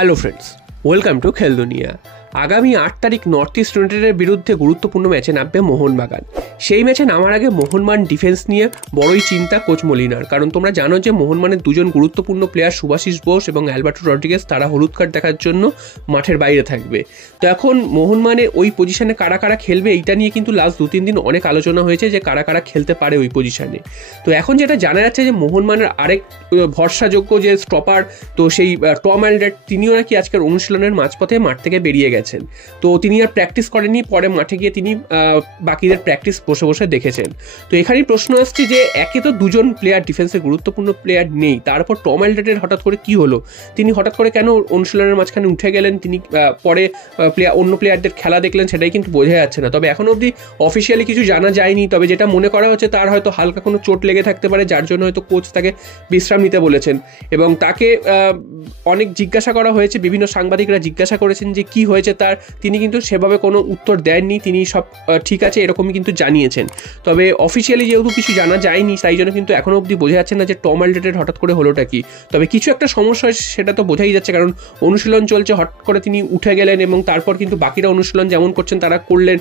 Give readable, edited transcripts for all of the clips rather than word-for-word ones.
Hello friends, welcome to খেল দুনিয়া। আগামী 8 তারিখ নর্থ ইস্ট ইউনাইটেডের বিরুদ্ধে গুরুত্বপূর্ণ ম্যাচে নামবে মোহনবাগান। সেই ম্যাচে নামার আগে মোহনবাগান ডিফেন্স নিয়ে বড়ই চিন্তা কোচ মলিনার, কারণ তোমরা জানো যে মোহনবাগানের দুজন গুরুত্বপূর্ণ প্লেয়ার সুভাশিস বোস এবং অ্যালবার্টো রড্রিগেজ তারা হলুদ কার্ড দেখার জন্য মাঠের বাইরে থাকবে। তো এখন মোহনবাগানে ওই পজিশনে কারা কারা খেলবে এইটা নিয়ে কিন্তু লাস্ট 2-3 দিন অনেক আলোচনা হয়েছে যে কারা কারা খেলতে পারে ওই পজিশনে। তো এখন যেটা জানা যাচ্ছে যে মোহনবাগানের আরেক ভরসাযোগ্য যে স্টপার, তো সেই টম অ্যালডার্ট, তিনিও নাকি আজকের অনুশীলনের মাঝপথে মাঠ থেকে বেরিয়ে গেছেন। তো তিনি আর প্র্যাকটিস করেননি, পরে মাঠে গিয়ে তিনি বাকিদের প্র্যাকটিস বসে বসে দেখেছেন। তো এখানেই প্রশ্ন আসছে যে একে তো দুজন প্লেয়ার ডিফেন্সের গুরুত্বপূর্ণ প্লেয়ার নেই, তারপর টম অ্যালডার্টের হঠাৎ করে কি হলো, তিনি হঠাৎ করে কেন অনুশীলনের মাঝখানে উঠে গেলেন, তিনি পরে অন্য প্লেয়ারদের খেলা দেখলেন, সেটাই কিন্তু বোঝা যাচ্ছে না। তবে এখনো অবধি অফিসিয়ালি কিছু জানা যায়নি, তবে যেটা মনে করা হচ্ছে তার হয়তো হালকা কোনো চোট লেগে থাকতে পারে, যার জন্য হয়তো কোচ তাকে বিশ্রাম নিতে বলেছেন। এবং তাকে অনেক জিজ্ঞাসা করা হয়েছে, বিভিন্ন সাংবাদিকরা জিজ্ঞাসা করেছেন যে কি হয়েছে তার, তিনি কিন্তু সেভাবে কোনো উত্তর দেননি, তিনি সব ঠিক আছে এরকমই কিন্তু জানিয়েছেন। তবে অফিসিয়ালি যেহেতু কিছু জানা যায়নি, তাই জন্য কিন্তু এখনো অবধি বোঝা যাচ্ছে না যে টম অ্যালডার্টের হঠাৎ করে হলোটা কি। তবে কিছু একটা সমস্যা হয়েছে সেটা তো বোঝাই যাচ্ছে, কারণ অনুশীলন চলছে, হঠাৎ করে তিনি উঠে গেলেন এবং তারপর কিন্তু বাকিরা অনুশীলন যেমন করছেন তারা করলেন,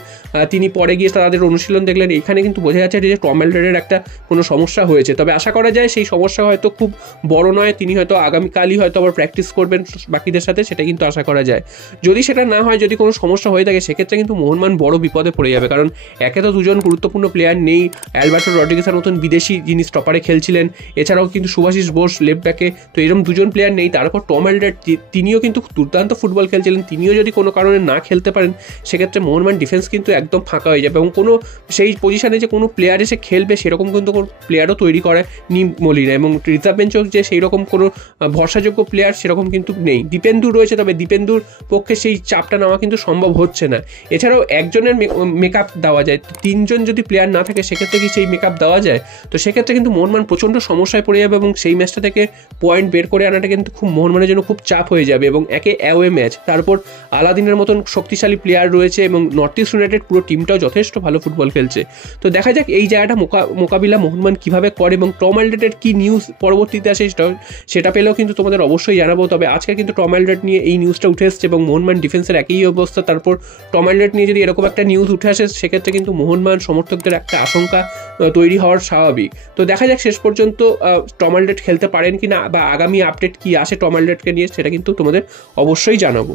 তিনি পরে গিয়ে তাদের অনুশীলন দেখলেন। এখানে কিন্তু বোঝা যাচ্ছে যে টম অ্যালডার্টের একটা কোনো সমস্যা হয়েছে। তবে আশা করা যায় সেই সমস্যা হয়তো খুব বড় নয়, তিনি হয়তো আগামীকালই হয়তো আবার প্র্যাকটিস করবেন বাকিদের সাথে, সেটা কিন্তু আশা করা যায়। যদি সেটা না হয়, যদি কোনো সমস্যা হয়ে থাকে, সেক্ষেত্রে কিন্তু মোহনবাগান বড় বিপদে পড়ে যাবে, কারণ একে তো দুজন গুরুত্বপূর্ণ প্লেয়ার নেই, অ্যালবার্টো রড্রিগেজের মতন বিদেশি যিনি স্টপারে খেলছিলেন, এছাড়াও কিন্তু সুভাশিস বোস লেফট ব্যাকে, তো এরকম দুজন প্লেয়ার নেই। তারপর টম অ্যালডার্ট, তিনিও কিন্তু দুর্দান্ত ফুটবল খেলছিলেন, তিনিও যদি কোনো কারণে না খেলতে পারেন, সেক্ষেত্রে মোহনবাগান ডিফেন্স কিন্তু একদম ফাঁকা হয়ে যাবে এবং কোনো সেই পজিশনে যে কোনো প্লেয়ার এসে খেলবে সেরকম কিন্তু কোনো প্লেয়ারও তৈরি করে নি মলিনা, এবং রিজার্ভ বেঞ্চও যে সেই রকম কোনো ভরসাযোগ্য প্লেয়ার সেরকম কিন্তু নেই। দীপেন্দু রয়েছে, তবে দীপেন্দুর পক্ষে সেই চাপটা নেওয়া কিন্তু সম্ভব হচ্ছে না। এছাড়াও একজনের মেকআপ দেওয়া যায়, তিনজন যদি প্লেয়ার না থাকে সেক্ষেত্রে কি সেই মেকআপ দেওয়া যায়? তো সেক্ষেত্রে কিন্তু মোহনবাগান প্রচণ্ড সমস্যায় পড়ে যাবে এবং সেই ম্যাচটা থেকে পয়েন্ট বের করে আনাটা কিন্তু খুব মোহনবাগানের জন্য খুব চাপ হয়ে যাবে। এবং একে অ্যাওয়ে ম্যাচ, তারপর আলাদিনের মতন শক্তিশালী প্লেয়ার রয়েছে এবং নর্থ ইস্ট ইউনাইটেড পুরো টিমটাও যথেষ্ট ভালো ফুটবল খেলছে। তো দেখা যাক এই জায়গাটা মোকাবিলা মোহনবাগান কীভাবে করে এবং টম অ্যালডার্টের কী নিউজ পরবর্তীতে আসে সেটা পেলেও কিন্তু তোমাদের অবশ্যই জানাবো। তবে আজকে কিন্তু টম অ্যালডার্ট নিয়ে এই নিউজটা উঠে এসছে এবং মোহনবাগান ডিফেন্সের একই অবস্থা, তারপর টম অ্যালডার্ট নিয়ে যদি এরকম একটা নিউজ উঠে আসে, সেক্ষেত্রে কিন্তু মোহনবাগান সমর্থকদের একটা আশঙ্কা তৈরি হওয়ার স্বাভাবিক। তো দেখা যাক শেষ পর্যন্ত টম অ্যালডার্ট খেলতে পারেন কি না, বা আগামী আপডেট কি আসে টম অ্যালডার্টকে নিয়ে, সেটা কিন্তু তোমাদের অবশ্যই জানাবো।